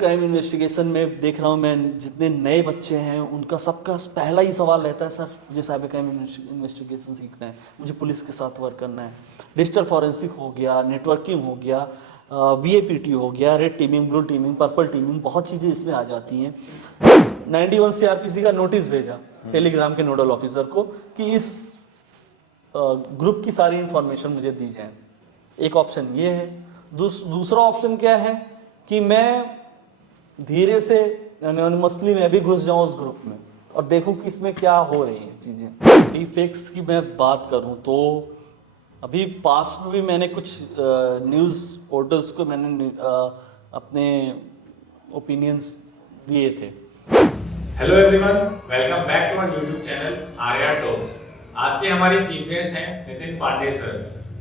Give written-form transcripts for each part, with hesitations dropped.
Crime investigation में देख रहा हूँ मैं, जितने नए बच्चे हैं उनका सबका पहला ही सवाल रहता है, सर मुझे साइबर क्राइम इन्वेस्टिगेशन सीखना है, मुझे पुलिस के साथ वर्क करना है। डिजिटल फॉरेंसिक हो गया, नेटवर्किंग हो गया, VAPT हो गया, red teeming, blue teeming, purple teeming, बहुत चीज़ें इसमें आ जाती हैं। 91 CRPC का नोटिस भेजा टेलीग्राम के नोडल ऑफिसर को कि इस ग्रुप की सारी इंफॉर्मेशन मुझे दी जाए। एक ऑप्शन ये है। दूसरा ऑप्शन क्या है कि मैं धीरे से एनोनिमसली मैं भी घुस जाऊं उस ग्रुप में और देखूं कि इसमें क्या हो रही हैं चीज़ें। डीफेक्स की मैं बात करूं तो अभी पास्ट में भी मैंने कुछ न्यूज़ पोर्टल्स को मैंने अपने ओपिनियंस दिए थे। Hello everyone, welcome back to our YouTube channel Arya talks. आज के हमारे चीफ गेस्ट हैं नितिन पांडे सर,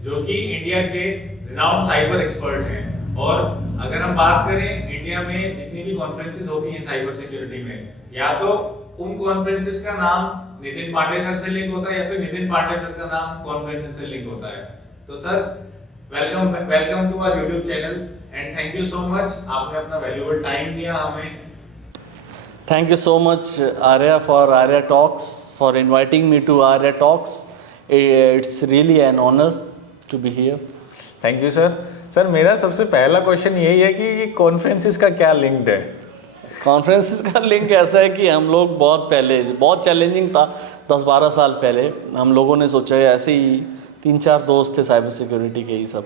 जो कि इंडिया के रिनाउंड साइबर एक्सपर्ट हैं। और अगर हम बात करें इंडिया में जितनी भी कॉन्फ्रेंसेस होती हैं साइबर सिक्योरिटी में, या तो उन कॉन्फ्रेंसेस का नाम नितिन पांडे सर से लिंक होता है या फिर नितिन पांडे सर का नाम कॉन्फ्रेंसेस से लिंक होता है। तो sir welcome to our YouTube channel and thank you so much, आपने अपना वैल्यूएबल टाइम दिया हमें। Thank you so much, Arya, for Arya Talks, for inviting me to Arya Talks. It's really an honor to be here. Thank you sir. Sir मेरा सबसे पहला question यही है कि कॉन्फ्रेंसेस का क्या लिंक्ड है? कॉन्फ्रेंसेस का लिंक ऐसा है कि हम लोग बहुत पहले, बहुत चैलेंजिंग था, 10-12 साल पहले हम लोगों ने सोचा है, ऐसे ही 3-4 दोस्त थे साइबर सिक्योरिटी के ही सब,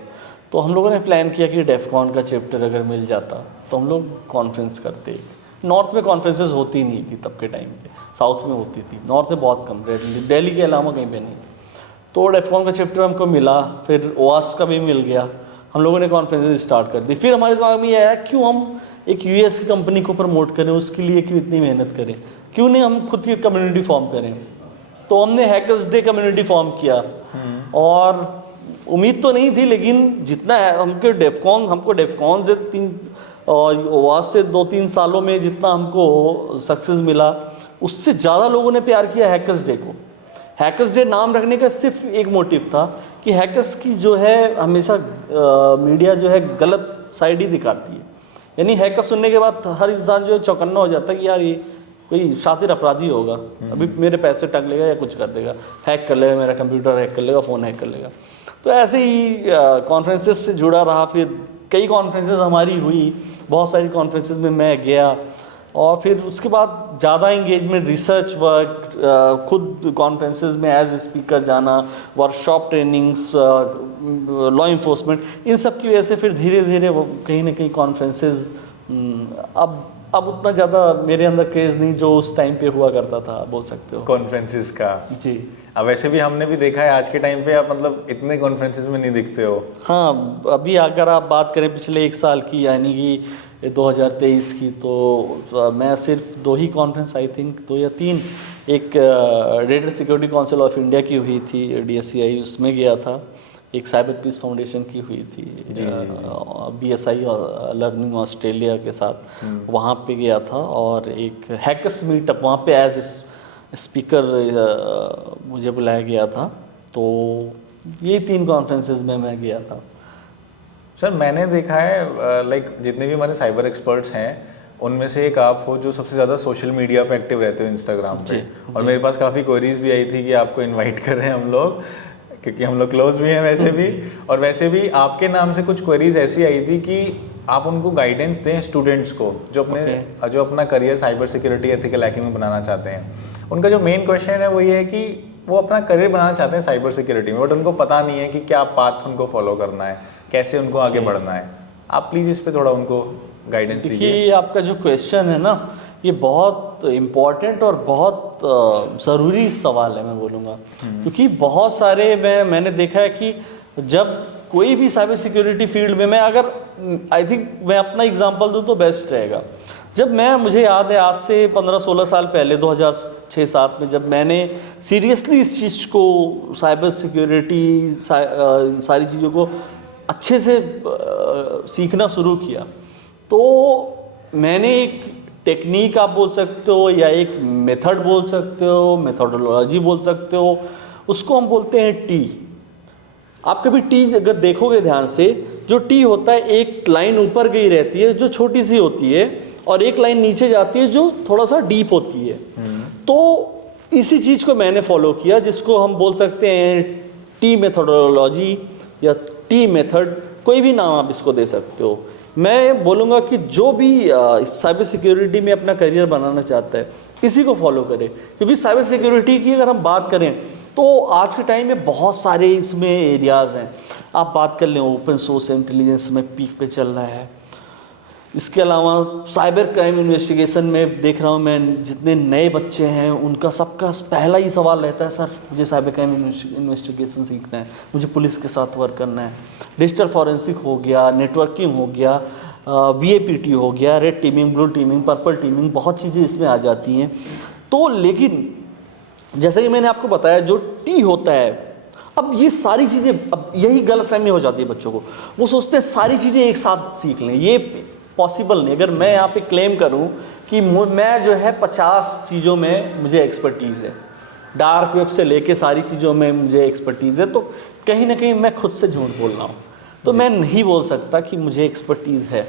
तो हम लोगों ने प्लान किया कि डेफकॉन का चैप्टर अगर मिल जाता तो हम लोग कॉन्फ्रेंस करते। नॉर्थ में कॉन्फ्रेंसेस होती नहीं थी तब के टाइम पे, साउथ में होती थी, नॉर्थ में बहुत कम, दिल्ली के अलावा कहीं पे नहीं। तो डेफकॉन का चैप्टर हमको मिला, फिर ओआस्ट का भी मिल गया, हम लोगों ने कॉन्फ्रेंसेस स्टार्ट कर दी। फिर हमारे दिमाग में ये आया क्यों हम एक US की कंपनी को प्रमोट करें, उसके लिए क्यों इतनी मेहनत करें, क्यों नहीं हम खुद की कम्युनिटी फॉर्म करें। तो हमने हैकर्स डे कम्युनिटी फॉर्म किया और उम्मीद तो नहीं थी, लेकिन जितना हमको डेफकॉन से 3 और ओआस से 2-3 सालों में जितना हमको सक्सेस मिला, उससे ज़्यादा लोगों ने प्यार किया हैकर्स डे को। हैकर्स डे नाम रखने का सिर्फ एक मोटिव था कि हैकर्स की जो है हमेशा मीडिया जो है गलत साइड ही दिखाती है, यानी हैकर सुनने के बाद हर इंसान जो है चौकन्ना हो जाता है कि यार ये कोई शातिर अपराधी होगा, अभी मेरे पैसे टक लेगा या कुछ कर देगा, हैक कर लेगा, मेरा कंप्यूटर हैक कर लेगा, फ़ोन हैक कर लेगा। तो ऐसे ही कॉन्फ्रेंसेस से जुड़ा रहा, फिर कई कॉन्फ्रेंसेस हमारी हुई, बहुत सारी कॉन्फ्रेंसेस में मैं गया और फिर उसके बाद ज़्यादा इंगेजमेंट, रिसर्च वर्क, खुद कॉन्फ्रेंसेस में एज स्पीकर जाना, वर्कशॉप, ट्रेनिंग्स, लॉ इन्फोर्समेंट, इन सब की वजह से फिर धीरे धीरे वो कहीं ना कहीं कॉन्फ्रेंसेस अब उतना ज़्यादा मेरे अंदर क्रेज़ नहीं जो उस टाइम पे हुआ करता था, बोल सकते हो, कॉन्फ्रेंसेस का। जी। अब वैसे भी हमने भी देखा है आज के टाइम पे आप मतलब इतने कॉन्फ्रेंसेस में नहीं दिखते हो। हाँ, अभी अगर आप बात करें पिछले 1 साल की, यानी कि 2023 की, तो मैं सिर्फ 2 ही कॉन्फ्रेंस, आई थिंक 2 या 3, एक data security council of India की हुई थी DSCI, उसमें गया था, एक साइबर पीस फाउंडेशन की हुई थी, BSI लर्निंग ऑस्ट्रेलिया के साथ, वहाँ पे गया था, और एक हैकर्स मीटअप, वहाँ पे एज स्पीकर मुझे बुलाया गया था। तो ये 3 कॉन्फ्रेंसेस में मैं गया था। सर मैंने देखा है लाइक जितने भी हमारे साइबर एक्सपर्ट्स हैं उनमें से एक आप हो जो सबसे ज़्यादा सोशल मीडिया पे एक्टिव रहते हो, इंस्टाग्राम पे। और मेरे पास काफ़ी क्वेरीज भी आई थी कि आपको इनवाइट कर रहे हैं हम लोग, क्योंकि हम लोग क्लोज भी हैं वैसे भी। और वैसे भी आपके नाम से कुछ क्वेरीज ऐसी आई थी कि आप उनको गाइडेंस दें स्टूडेंट्स को जो अपना career cyber security ethical hacking में बनाना चाहते हैं। उनका जो मेन क्वेश्चन है वो ये है कि वो अपना करियर बनाना चाहते हैं साइबर सिक्योरिटी में, बट उनको पता नहीं है कि क्या पाथ उनको फॉलो करना है, कैसे उनको आगे बढ़ना है। आप प्लीज़ इस पे थोड़ा उनको गाइडेंस दीजिए। देखिए, आपका जो क्वेश्चन है ना, ये बहुत इम्पॉर्टेंट और बहुत ज़रूरी सवाल है, मैं बोलूँगा, क्योंकि बहुत सारे मैंने देखा है कि जब कोई भी साइबर सिक्योरिटी फील्ड में, मैं अगर आई थिंक मैं अपना एग्जांपल दूँ तो बेस्ट रहेगा। जब मुझे याद है आज से 15-16 साल पहले, 2006-07 में, जब मैंने सीरियसली इस चीज़ को, साइबर सिक्योरिटी, सारी चीज़ों को अच्छे से सीखना शुरू किया, तो मैंने एक टेक्निक आप बोल सकते हो या एक मेथड बोल सकते हो, मेथोडोलॉजी बोल सकते हो, उसको हम बोलते हैं टी। आप कभी टी अगर देखोगे ध्यान से जो टी होता है एक लाइन ऊपर गई रहती है जो छोटी सी होती है, और एक लाइन नीचे जाती है जो थोड़ा सा डीप होती है। तो इसी चीज़ को मैंने फॉलो किया, जिसको हम बोल सकते हैं टी मेथोडोलॉजी या टी मेथड, कोई भी नाम आप इसको दे सकते हो। मैं बोलूँगा कि जो भी साइबर सिक्योरिटी में अपना करियर बनाना चाहता है इसी को फॉलो करे, क्योंकि साइबर सिक्योरिटी की अगर हम बात करें तो आज के टाइम में बहुत सारे इसमें एरियाज़ हैं। आप बात कर लें, ओपन सोर्स इंटेलिजेंस में पीक पे चल रहा है। इसके अलावा साइबर क्राइम इन्वेस्टिगेशन में देख रहा हूँ मैं, जितने नए बच्चे हैं उनका सबका पहला ही सवाल रहता है, सर मुझे साइबर क्राइम इन्वेस्टिगेशन सीखना है, मुझे पुलिस के साथ वर्क करना है। डिजिटल फॉरेंसिक हो गया, नेटवर्किंग हो गया, VAPT हो गया, red teeming, blue teeming, purple teeming, बहुत चीज़ें इसमें आ जाती हैं। तो लेकिन जैसे कि मैंने आपको बताया, जो टी होता है, अब ये सारी चीज़ें, अब यही गलतफहमी हो जाती है बच्चों को, वो सोचते हैं सारी चीज़ें एक साथ सीख लें। ये पॉसिबल नहीं। अगर मैं यहाँ पे क्लेम करूँ कि मैं जो है 50 चीज़ों में मुझे एक्सपर्टीज़ है, डार्क वेब से लेके सारी चीज़ों में मुझे एक्सपर्टीज़ है, तो कहीं ना कहीं मैं खुद से झूठ बोल रहा हूँ। तो मैं नहीं बोल सकता कि मुझे एक्सपर्टीज़ है।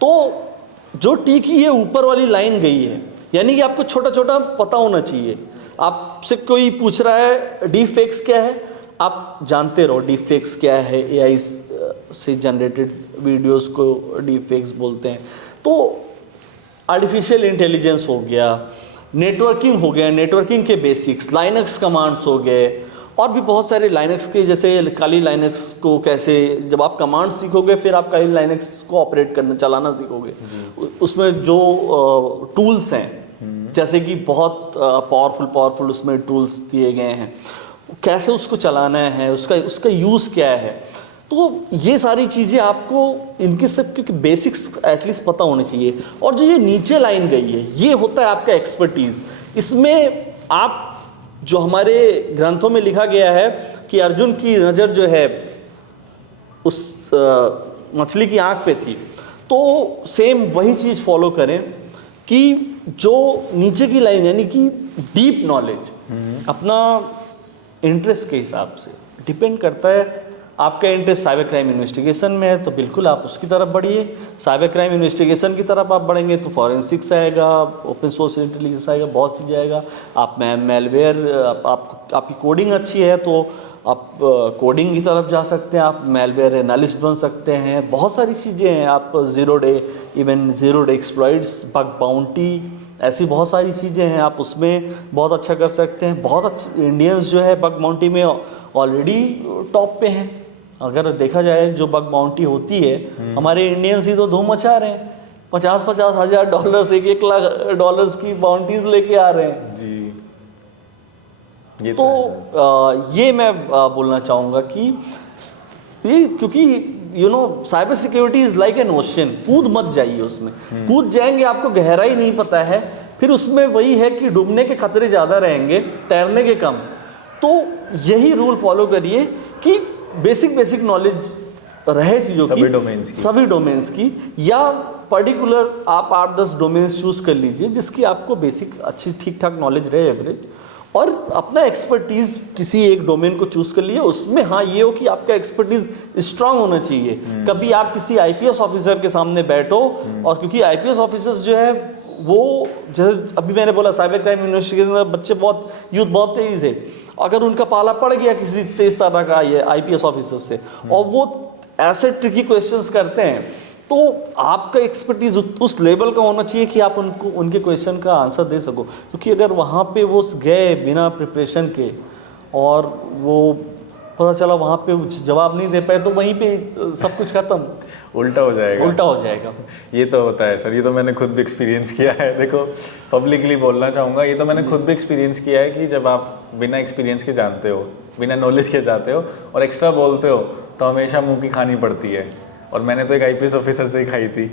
तो जो टी की ये ऊपर वाली लाइन गई है, यानी कि आपको छोटा छोटा पता होना चाहिए। आपसे कोई पूछ रहा है डीप फेक्स क्या है, आप जानते रहो डीप फेक्स क्या है। AI से जनरेटेड वीडियोस को डीप फेक्स बोलते हैं। तो आर्टिफिशियल इंटेलिजेंस हो गया, नेटवर्किंग हो गया, नेटवर्किंग के बेसिक्स, लाइनक्स कमांड्स हो गए, और भी बहुत सारे लाइनक्स के, जैसे काली लाइनक्स को कैसे, जब आप कमांड सीखोगे फिर आप काली लाइनक्स को ऑपरेट करना, चलाना सीखोगे। उसमें जो टूल्स हैं, जैसे कि बहुत पावरफुल उसमें टूल्स दिए गए हैं, कैसे उसको चलाना है, उसका यूज़ क्या है। तो ये सारी चीज़ें आपको इनके सब के बेसिक्स एटलीस्ट पता होने चाहिए। और जो ये नीचे लाइन गई है, ये होता है आपका एक्सपर्टीज़। इसमें आप, जो हमारे ग्रंथों में लिखा गया है कि अर्जुन की नज़र जो है उस मछली की आँख पे थी, तो सेम वही चीज़ फॉलो करें कि जो नीचे की लाइन, यानी कि डीप नॉलेज, अपना इंटरेस्ट के हिसाब से डिपेंड करता है। आपका इंटरेस्ट साइबर क्राइम इन्वेस्टिगेशन में है तो बिल्कुल आप उसकी तरफ बढ़िए। साइबर क्राइम इन्वेस्टिगेशन की तरफ आप बढ़ेंगे तो फॉरेंसिक्स आएगा, ओपन सोर्स इंटेलिजेंस आएगा, बहुत चीज़ें आएगा। आप मेलवेयर, आपकी कोडिंग अच्छी है तो आप कोडिंग की तरफ जा सकते हैं, आप मेलवेयर एनालिस्ट बन सकते हैं, बहुत सारी चीज़ें हैं। आप zero day exploits, bug bounty, ऐसी बहुत सारी चीज़ें हैं, आप उसमें बहुत अच्छा कर सकते हैं। बहुत अच्छे इंडियंस जो है बग बाउंटी में ऑलरेडी टॉप पे हैं। अगर देखा जाए जो बग बाउंटी होती है, हमारे इंडियंस ही तो धूम मचा रहे हैं। 50-50 हज़ार डॉलर्स, 1-1 लाख डॉलर्स की बाउंटीज लेके आ रहे हैं जी। ये तो ये मैं बोलना चाहूँगा कि ये, क्योंकि cyber security is like an ocean. कूद मत जाइए उसमें। कूद जाएंगे आपको गहराई नहीं पता है, फिर उसमें वही है कि डूबने के खतरे ज़्यादा रहेंगे, तैरने के कम। तो यही रूल फॉलो करिए कि बेसिक नॉलेज रहे चीज़ों की, सभी डोमेन्स की, या पर्टिकुलर आप 8-10 डोमेन्स चूज़ कर लीजिए जिसकी आपको बेसिक अच्छी ठीक ठाक नॉलेज रहे, एवरेज, और अपना एक्सपर्टीज़ किसी एक डोमेन को चूज़ कर लिए। उसमें हाँ ये हो कि आपका एक्सपर्टीज़ स्ट्रांग होना चाहिए। कभी आप किसी IPS ऑफिसर के सामने बैठो, और क्योंकि IPS ऑफिसर्स जो है वो, जैसे अभी मैंने बोला साइबर क्राइम इन्वेस्टिगेशन में बच्चे यूथ बहुत तेज़ है। अगर उनका पाला पड़ गया किसी तेज तरह का ये IPS ऑफिसर से, और वो ऐसे ट्रिकी क्वेश्चंस करते हैं, तो आपका एक्सपर्टीज उस लेवल का होना चाहिए कि आप उनके क्वेश्चन का आंसर दे सको। क्योंकि अगर वहाँ पे वो गए बिना प्रिपरेशन के और वो पता चला वहाँ पे जवाब नहीं दे पाए, तो वहीं पे सब कुछ खत्म, उल्टा हो जाएगा। ये तो होता है सर, ये तो मैंने खुद भी एक्सपीरियंस किया है। देखो, पब्लिकली बोलना चाहूँगा, ये तो मैंने खुद भी एक्सपीरियंस किया है कि जब आप बिना एक्सपीरियंस के जानते हो, बिना नॉलेज के जाते हो और एक्स्ट्रा बोलते हो, तो हमेशा मुंह की खानी पड़ती है। और मैंने तो एक IPS ऑफिसर से ही खाई थी,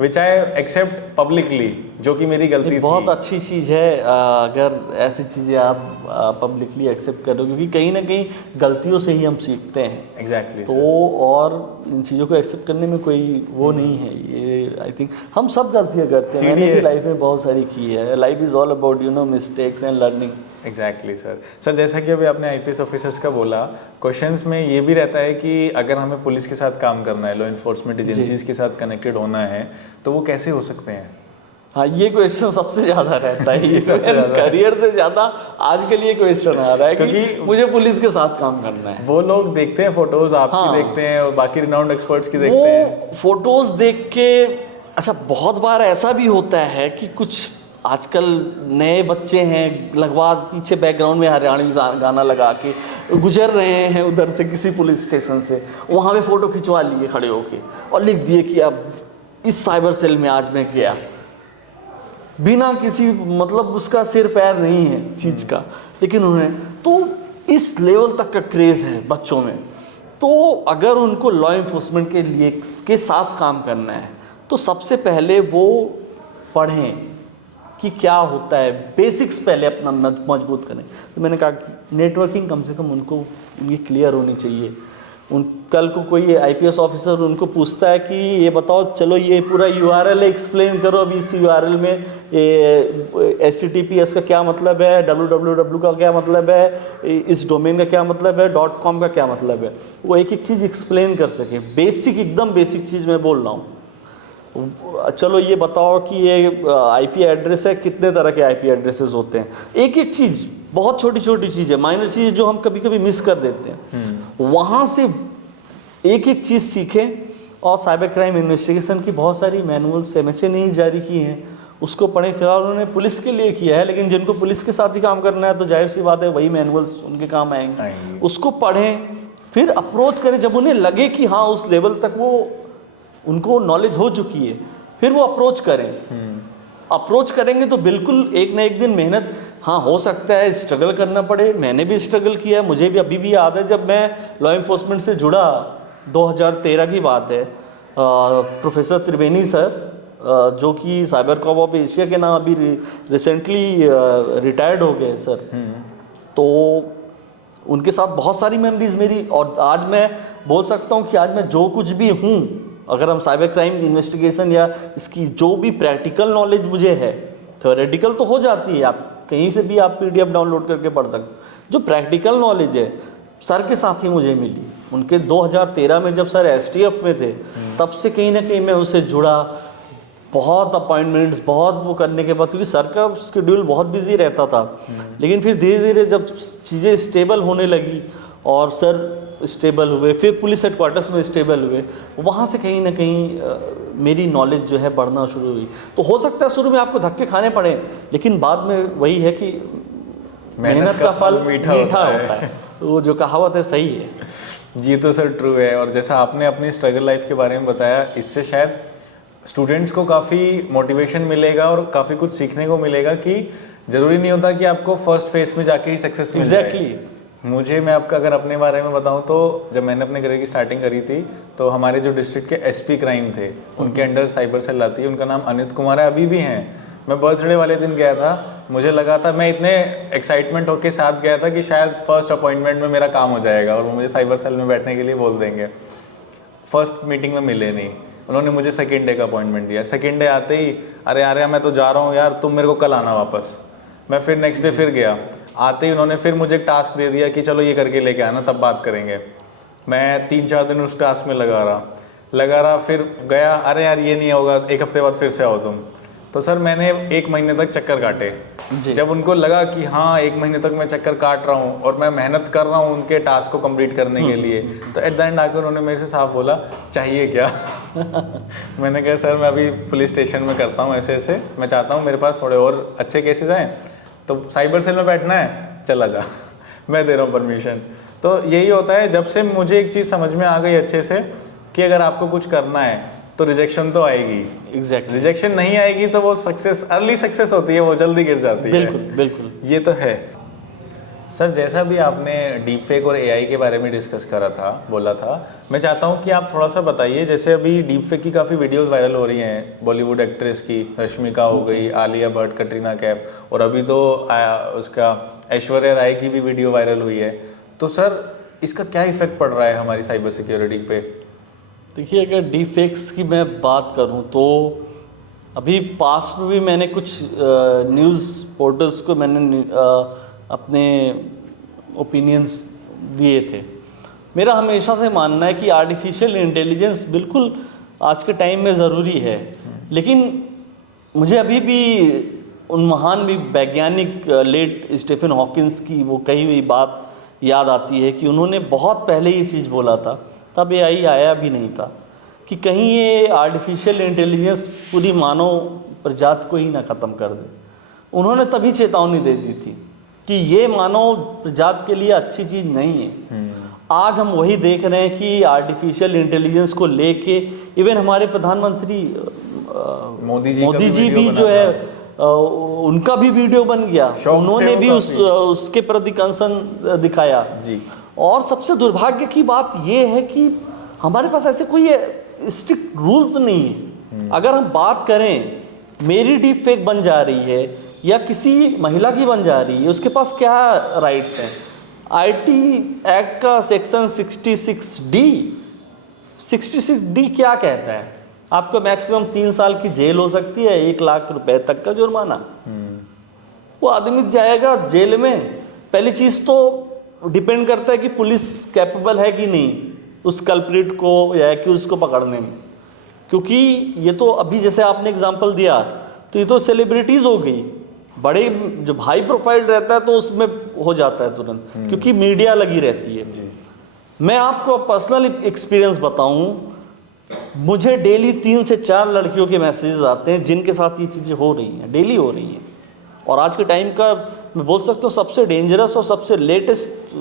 विच आई एक्सेप्ट पब्लिकली, जो कि मेरी गलती थी। बहुत अच्छी चीज़ है अगर ऐसी चीज़ें आप पब्लिकली एक्सेप्ट करो, क्योंकि कहीं ना कहीं गलतियों से ही हम सीखते हैं। एग्जैक्टली तो और इन चीज़ों को एक्सेप्ट करने में कोई वो नहीं है। ये आई थिंक हम सब गलतियाँ करते हैं, मैंने भी लाइफ में बहुत सारी की है। Life is all about mistakes and learning. Exactly sir जैसा कि अभी आपने आईपीएस ऑफिसर्स का बोला, क्वेश्चंस में ये भी रहता है कि अगर हमें पुलिस के साथ काम करना है, लॉ इन्फोर्समेंट एजेंसीज के साथ कनेक्टेड होना है, तो वो कैसे हो सकते हैं? हाँ, ये क्वेश्चन सबसे ज़्यादा रहता है। ये सबसे ज़्यादा। करियर से ज़्यादा आज के लिए क्वेश्चन आ रहा है कि क्योंकि मुझे पुलिस के साथ काम करना है। वो लोग देखते हैं फोटोज आपकी, हाँ। देखते हैं और बाकी रिनाउंड एक्सपर्ट्स की देखते हैं। वो फोटोज देख के, अच्छा बहुत बार ऐसा भी होता है कि कुछ आजकल नए बच्चे हैं, लगवा पीछे बैकग्राउंड में हरियाणवी गाना लगा के गुजर रहे हैं उधर से किसी पुलिस स्टेशन से, वहाँ पे फ़ोटो खिंचवा लिए खड़े होके और लिख दिए कि अब इस साइबर सेल में आज मैं गया, बिना किसी मतलब उसका सिर पैर नहीं है चीज़ का, लेकिन उन्हें तो इस लेवल तक का क्रेज़ है बच्चों में। तो अगर उनको लॉ इन्फोर्समेंट के लिए के साथ काम करना है तो सबसे पहले वो पढ़ें कि क्या होता है, बेसिक्स पहले अपना मजबूत करें। तो मैंने कहा कि नेटवर्किंग कम से कम उनको उनकी क्लियर होनी चाहिए। कल को कोई आईपीएस ऑफिसर उनको पूछता है कि ये बताओ, चलो ये पूरा यूआरएल एक्सप्लेन करो, अभी इस यूआरएल में HTTPS का क्या मतलब है, www का क्या मतलब है, इस डोमेन का क्या मतलब है, .com का क्या मतलब है, वो एक एक चीज़ एक्सप्लेन कर सके। बेसिक, एकदम बेसिक चीज़ मैं बोल रहा हूँ। चलो ये बताओ कि ये आईपी एड्रेस है, कितने तरह के आईपी एड्रेसेस होते हैं, एक एक चीज़, बहुत छोटी छोटी चीज़ें, माइनर चीज़ें जो हम कभी कभी मिस कर देते हैं, वहाँ से एक एक चीज़ सीखें। और साइबर क्राइम इन्वेस्टिगेशन की बहुत सारी मैनुअल्स MHA ने ही जारी की हैं, उसको पढ़ें। फिलहाल उन्होंने पुलिस के लिए किया है, लेकिन जिनको पुलिस के साथ ही काम करना है तो जाहिर सी बात है वही मैनुअल्स उनके काम आएंगे। उसको पढ़ें, फिर अप्रोच करें जब उन्हें लगे कि हाँ उस लेवल तक वो उनको नॉलेज हो चुकी है, फिर वो अप्रोच करें। अप्रोच करेंगे तो बिल्कुल एक ना एक दिन मेहनत, हाँ हो सकता है स्ट्रगल करना पड़े, मैंने भी स्ट्रगल किया है, मुझे भी अभी भी याद है जब मैं लॉ इन्फोर्समेंट से जुड़ा, 2013 की बात है। प्रोफेसर त्रिवेणी सर जो कि साइबर कॉप ऑफ एशिया के नाम अभी रिसेंटली रिटायर्ड हो गए सर, तो उनके साथ बहुत सारी मेमोरीज मेरी, और आज मैं बोल सकता हूँ कि आज मैं जो कुछ भी हूँ, अगर हम साइबर क्राइम इन्वेस्टिगेशन या इसकी जो भी प्रैक्टिकल नॉलेज मुझे है, थ्योरेटिकल तो हो जाती है, आप कहीं से भी आप PDF डाउनलोड करके पढ़ सकते, जो प्रैक्टिकल नॉलेज है सर के साथ ही मुझे मिली। उनके 2013 में जब सर STF में थे, तब से कहीं ना कहीं मैं उससे जुड़ा, बहुत अपॉइंटमेंट्स, बहुत वो करने के बाद, क्योंकि सर का शेड्यूल बहुत बिजी रहता था, लेकिन फिर धीरे धीरे जब चीज़ें स्टेबल होने लगी और सर स्टेबल हुए, फिर पुलिस हेडक्वार्टर्स में स्टेबल हुए, वहाँ से कहीं ना कहीं मेरी नॉलेज जो है बढ़ना शुरू हुई। तो हो सकता है शुरू में आपको धक्के खाने पड़े, लेकिन बाद में वही है कि मेहनत का फल मीठा होता है। वो जो कहावत है सही है जी। तो सर ट्रू है। और जैसा आपने अपनी स्ट्रगल लाइफ के बारे में बताया, इससे शायद स्टूडेंट्स को काफ़ी मोटिवेशन मिलेगा और काफ़ी कुछ सीखने को मिलेगा कि ज़रूरी नहीं होता कि आपको फर्स्ट फेज में जाके ही सक्सेस मिल जाए। एग्जैक्टली। मुझे, मैं आपका अगर अपने बारे में बताऊं तो जब मैंने अपने करियर की स्टार्टिंग करी थी, तो हमारे जो डिस्ट्रिक्ट के SP क्राइम थे, उनके अंडर साइबर सेल आती है, उनका नाम अनित कुमार है, अभी भी हैं। मैं बर्थडे वाले दिन गया था, मुझे लगा था, मैं इतने एक्साइटमेंट होके साथ गया था कि शायद फर्स्ट अपॉइंटमेंट में मेरा काम हो जाएगा और वो मुझे साइबर सेल में बैठने के लिए बोल देंगे। फर्स्ट मीटिंग में मिले नहीं, उन्होंने मुझे सेकेंड डे का अपॉइंटमेंट दिया। सेकेंड डे आते ही, अरे यार मैं तो जा रहा हूँ यार, तुम मेरे को कल आना वापस। मैं फिर नेक्स्ट डे फिर गया, आते ही उन्होंने फिर मुझे एक टास्क दे दिया कि चलो ये करके लेके आना, तब बात करेंगे। मैं 3-4 दिन उस टास्क में लगा रहा, फिर गया, अरे यार ये नहीं होगा, एक हफ्ते बाद फिर से आओ तुम। तो सर मैंने 1 महीने तक चक्कर काटे। जब उनको लगा कि हाँ 1 महीने तक मैं चक्कर काट रहा हूँ और मैं मेहनत कर रहा हूँ उनके टास्क को कंप्लीट करने के लिए, तो एट द एंड आकर उन्होंने मेरे से साफ बोला, चाहिए क्या? मैंने कहा सर मैं अभी पुलिस स्टेशन में करता हूँ ऐसे, मैं चाहता हूँ मेरे पास थोड़े और अच्छे केसेस आएँ, तो साइबर सेल में बैठना है, चला जा, मैं दे रहा हूँ परमिशन। तो यही होता है, जब से मुझे एक चीज़ समझ में आ गई अच्छे से कि अगर आपको कुछ करना है तो रिजेक्शन तो आएगी। एग्जैक्टली। रिजेक्शन नहीं आएगी तो वो सक्सेस, अर्ली सक्सेस होती है, वो जल्दी गिर जाती है। बिल्कुल बिल्कुल, ये तो है। सर जैसा भी आपने डीप फेक और AI के बारे में डिस्कस बोला था, मैं चाहता हूँ कि आप थोड़ा सा बताइए। जैसे अभी डीप फेक की काफ़ी वीडियोस वायरल हो रही हैं, बॉलीवुड एक्ट्रेस की, रश्मिका हो गई, आलिया भट्ट, कटरीना कैफ, और अभी तो उसका ऐश्वर्या राय की भी वीडियो वायरल हुई है। तो सर इसका क्या इफेक्ट पड़ रहा है हमारी साइबर सिक्योरिटी पे? देखिए, अगर डीप फेक्स की मैं बात करूं तो अभी पास्ट में भी मैंने कुछ न्यूज़ पोर्टल्स को मैंने अपने ओपिनियंस दिए थे। मेरा हमेशा से मानना है कि आर्टिफिशियल इंटेलिजेंस बिल्कुल आज के टाइम में ज़रूरी है, लेकिन मुझे अभी भी उन महान वैज्ञानिक लेट स्टीफन हॉकिंस की वो कही हुई बात याद आती है कि उन्होंने बहुत पहले ये चीज़ बोला था, तब AI आया भी नहीं था, कि कहीं ये आर्टिफिशियल इंटेलिजेंस पूरी मानव प्रजाति को ही ना ख़त्म कर दे। उन्होंने तभी चेतावनी दे दी थी कि ये मानव प्रजाति के लिए अच्छी चीज़ नहीं है। आज हम वही देख रहे हैं कि आर्टिफिशियल इंटेलिजेंस को लेके इवन हमारे प्रधानमंत्री मोदी जी भी जो है उनका भी वीडियो बन गया, उन्होंने भी उसके प्रति कंसर्न दिखाया जी। और सबसे दुर्भाग्य की बात ये है कि हमारे पास ऐसे कोई स्ट्रिक्ट रूल्स नहीं है। अगर हम बात करें मेरी डीप फेक बन जा रही है या किसी महिला की बन जा रही है, उसके पास क्या राइट्स हैं? IT एक्ट का सेक्शन 66D क्या कहता है? आपको मैक्सिमम 3 साल की जेल हो सकती है, 1 लाख रुपए तक का जुर्माना। वो आदमी जाएगा जेल में। पहली चीज़ तो डिपेंड करता है कि पुलिस कैपेबल है कि नहीं उस कल्प्रिट को या एक्यूज को पकड़ने में, क्योंकि ये तो अभी जैसे आपने एग्जांपल दिया तो ये तो सेलिब्रिटीज़ हो गई, बड़े जब हाई प्रोफाइल रहता है तो उसमें हो जाता है तुरंत, क्योंकि मीडिया लगी रहती है। मैं आपको पर्सनल एक्सपीरियंस बताऊं, मुझे डेली 3 से 4 लड़कियों के मैसेजेस आते हैं जिनके साथ ये चीज़ें हो रही हैं, डेली हो रही हैं। और आज के टाइम का मैं बोल सकता हूँ सबसे डेंजरस और सबसे लेटेस्ट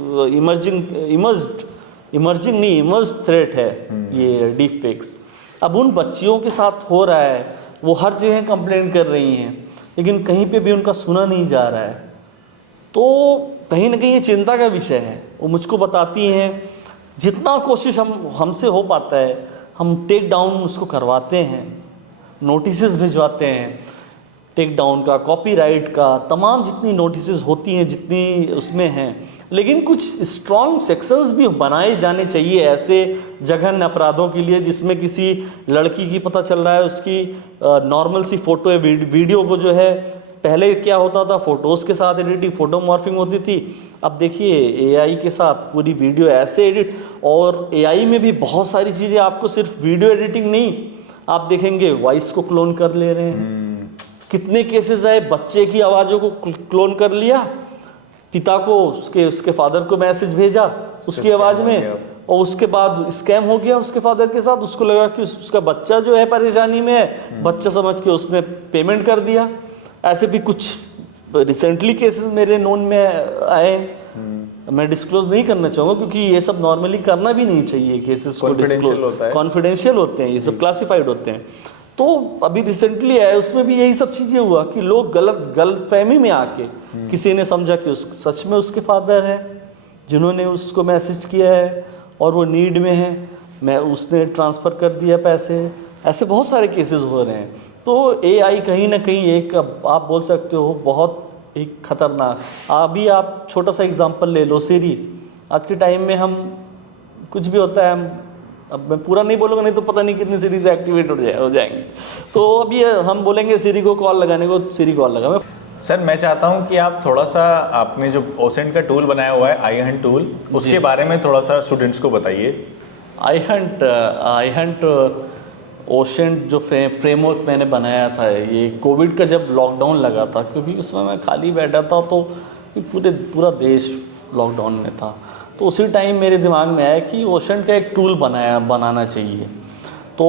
इमर्ज थ्रेट है ये डीप फेक्स। अब उन बच्चियों के साथ हो रहा है, वो हर जगह कंप्लेंट कर रही हैं, लेकिन कहीं पे भी उनका सुना नहीं जा रहा है। तो कहीं ना कहीं ये चिंता का विषय है। वो मुझको बताती हैं, जितना कोशिश हमसे हो पाता है हम टेक डाउन उसको करवाते हैं, नोटिसेस भिजवाते हैं टेक डाउन का, कॉपीराइट का, तमाम जितनी नोटिसेस होती हैं जितनी उसमें हैं। लेकिन कुछ स्ट्रॉन्ग सेक्शंस भी बनाए जाने चाहिए ऐसे जघन्य अपराधों के लिए, जिसमें किसी लड़की की पता चल रहा है उसकी नॉर्मल सी फ़ोटो या वीडियो को जो है, पहले क्या होता था फ़ोटोज़ के साथ एडिटिंग, फोटो मॉर्फिंग होती थी। अब देखिए AI के साथ पूरी वीडियो ऐसे एडिट, और AI में भी बहुत सारी चीज़ें, आपको सिर्फ वीडियो एडिटिंग नहीं, आप देखेंगे वॉइस को क्लोन कर ले रहे हैं। कितने केसेस आए, बच्चे की आवाज़ों को क्लोन कर लिया, पिता को उसके फादर को मैसेज भेजा उसकी आवाज़ में, और उसके बाद स्कैम हो गया उसके फादर के साथ। उसको लगा कि उसका बच्चा जो है परेशानी में है, बच्चा समझ के उसने पेमेंट कर दिया। ऐसे भी कुछ रिसेंटली केसेस मेरे नोन में आए, मैं डिस्क्लोज नहीं करना चाहूँगा क्योंकि ये सब नॉर्मली करना भी नहीं चाहिए, केसेस को डिस्क्लोज कॉन्फिडेंशियल होते हैं, ये सब क्लासिफाइड होते हैं। तो अभी रिसेंटली आया, उसमें भी यही सब चीज़ें हुआ कि लोग गलत फहमी में आके किसी ने समझा कि सच में उसके फादर हैं जिन्होंने उसको मैसेज किया है और वो नीड में है, उसने ट्रांसफ़र कर दिया पैसे। ऐसे बहुत सारे केसेस हो रहे हैं। तो AI कहीं ना कहीं एक, आप बोल सकते हो, बहुत एक खतरनाक। अभी आप छोटा सा एग्जांपल ले लो, सिरी। आज के टाइम में हम कुछ भी होता है, अब मैं पूरा नहीं बोलूँगा, नहीं तो पता नहीं कितनी सीरीज एक्टिवेट हो जाएंगी। तो अभी हम बोलेंगे सिरी को कॉल लगाने को, सिरी कॉल लगा। सर मैं चाहता हूँ कि आप थोड़ा सा आपने जो ओसेंट का टूल बनाया हुआ है आई हंट टूल, उसके बारे में थोड़ा सा स्टूडेंट्स को बताइए। आई हंट ओसेंट जो फ्रेमवर्क मैंने बनाया था, ये कोविड का जब लॉकडाउन लगा था, क्योंकि उस समय मैं खाली बैठा था तो पूरा देश लॉकडाउन में था, तो उसी टाइम मेरे दिमाग में आया कि ओसेंट का एक टूल बनाना चाहिए। तो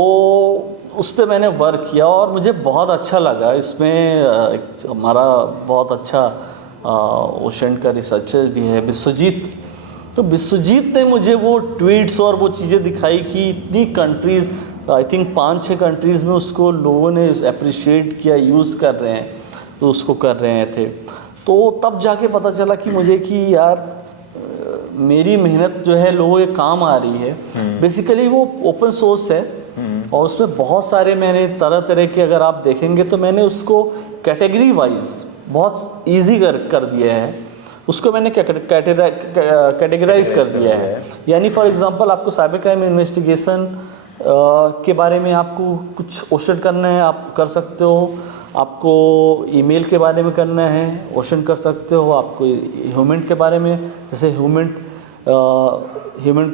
उस पर मैंने वर्क किया और मुझे बहुत अच्छा लगा। इसमें हमारा बहुत अच्छा ओसेंट का रिसर्चर भी है विश्वजीत। तो विश्वजीत ने मुझे वो ट्वीट्स और वो चीज़ें दिखाई कि इतनी कंट्रीज़, आई थिंक 5-6 कंट्रीज़ में उसको लोगों ने अप्रिशिएट किया, यूज़ कर रहे हैं, तो उसको कर रहे थे। तो तब जाके पता चला कि मुझे कि यार मेरी मेहनत जो है लोगों के काम आ रही है। बेसिकली वो ओपन सोर्स है और उसमें बहुत सारे मैंने तरह के, अगर आप देखेंगे तो मैंने उसको कैटेगरी वाइज बहुत इजी कर दिया है। उसको मैंने कैटेगराइज कर दिया है। यानी फॉर एग्जांपल आपको साइबर क्राइम इन्वेस्टिगेशन के बारे में आपको कुछ ओसेंट करना है, आप कर सकते हो। आपको ईमेल के बारे में करना है ओशन कर सकते हो, आपको ह्यूमन के बारे में, जैसे ह्यूमन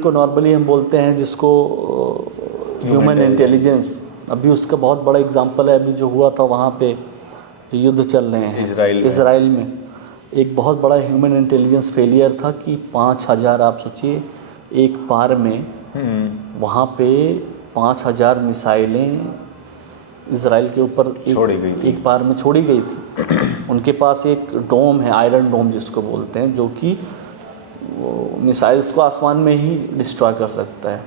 को नॉर्मली हम बोलते हैं जिसको ह्यूमन इंटेलिजेंस, अभी उसका बहुत बड़ा एग्जांपल है अभी जो हुआ था वहाँ पे जो युद्ध चल रहे हैं इजराइल में, एक बहुत बड़ा ह्यूमन इंटेलिजेंस फेलियर था कि 5000 आप सोचिए एक बार में वहाँ पे 5000 मिसाइलें इजराइल के ऊपर एक बार में छोड़ी गई थी। उनके पास एक डोम है, आयरन डोम जिसको बोलते हैं, जो कि मिसाइल्स को आसमान में ही डिस्ट्रॉय कर सकता है।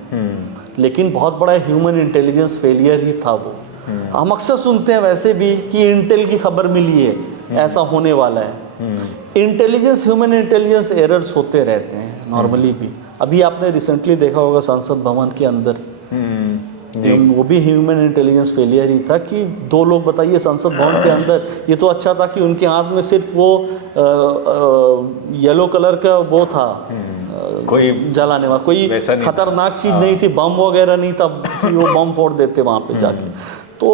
लेकिन बहुत बड़ा ह्यूमन इंटेलिजेंस फेलियर ही था वो। हम अक्सर सुनते हैं वैसे भी कि इंटेल की खबर मिली है, ऐसा होने वाला है। इंटेलिजेंस, ह्यूमन इंटेलिजेंस एरर्स होते रहते हैं नॉर्मली भी। अभी आपने रिसेंटली देखा होगा संसद भवन के अंदर वो भी ह्यूमन इंटेलिजेंस फेलियर ही था कि 2 लोग बताइए संसद भवन के अंदर, ये तो अच्छा था कि उनके हाथ में सिर्फ वो येलो कलर का वो था कोई जलाने वाला, कोई खतरनाक चीज़ नहीं थी, बम वगैरह नहीं था कि वो बम फोड़ देते वहाँ पे जाके। तो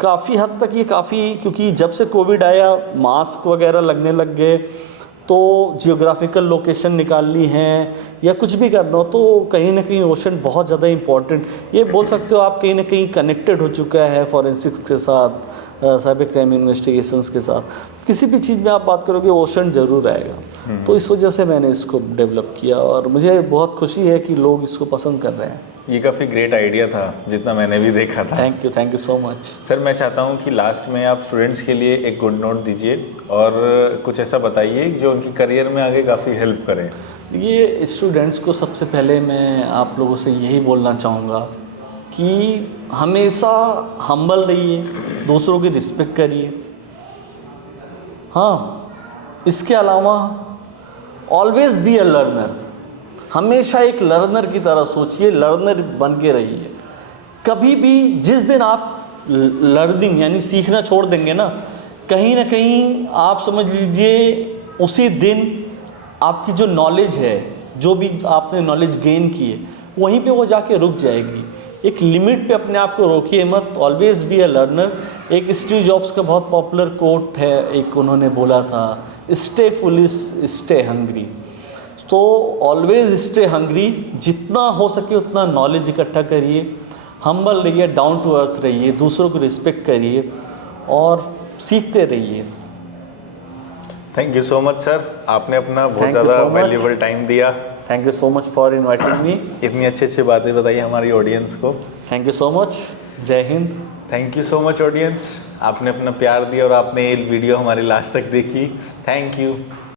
काफ़ी हद तक ये काफ़ी, क्योंकि जब से कोविड आया मास्क वगैरह लगने लग गए, तो जियोग्राफिकल लोकेशन निकालनी है या कुछ भी करना हो तो कहीं ना कहीं ओशन बहुत ज़्यादा इम्पोर्टेंट, ये बोल सकते हो आप, कहीं ना कहीं कनेक्टेड हो चुका है फॉरेंसिक्स के साथ, साइबर क्राइम इन्वेस्टिगेशंस के साथ। किसी भी चीज़ में आप बात करोगे ओशन ज़रूर आएगा। तो इस वजह से मैंने इसको डेवलप किया और मुझे बहुत खुशी है कि लोग इसको पसंद कर रहे हैं। ये काफ़ी ग्रेट आइडिया था जितना मैंने भी देखा था। Thank you so much sir. मैं चाहता हूँ कि लास्ट में आप स्टूडेंट्स के लिए एक गुड नोट दीजिए और कुछ ऐसा बताइए जो उनकी करियर में आगे काफ़ी हेल्प करे। ये स्टूडेंट्स को सबसे पहले मैं आप लोगों से यही बोलना चाहूँगा कि हमेशा हम्बल रहिए, दूसरों की रिस्पेक्ट करिए। हाँ, इसके अलावा ऑलवेज बी अ लर्नर, हमेशा एक लर्नर की तरह सोचिए, लर्नर बन के रहिए। कभी भी जिस दिन आप लर्निंग यानी सीखना छोड़ देंगे ना कहीं आप समझ लीजिए उसी दिन आपकी जो नॉलेज है, जो भी आपने नॉलेज गेन की है, वहीं पे वो जाके रुक जाएगी। एक लिमिट पे अपने आप को रोकिए मत, ऑलवेज बी अ लर्नर। एक स्टीव जॉब्स का बहुत पॉपुलर कोट है, एक उन्होंने बोला था, स्टे फुलिश स्टे हंग्री। तो ऑलवेज स्टे हंग्री, जितना हो सके उतना नॉलेज इकट्ठा करिए, हम्बल रहिए, डाउन टू अर्थ रहिए, दूसरों को रिस्पेक्ट करिए और सीखते रहिए। Thank you so much sir, आपने अपना बहुत ज़्यादा वैल्यूएबल टाइम दिया। Thank you so much for inviting me. इतनी अच्छी बातें बताई हमारी ऑडियंस को। Thank you so much. जय Hind. Thank you so much audience, आपने अपना प्यार दिया और आपने ये वीडियो हमारी लास्ट तक देखी। Thank you.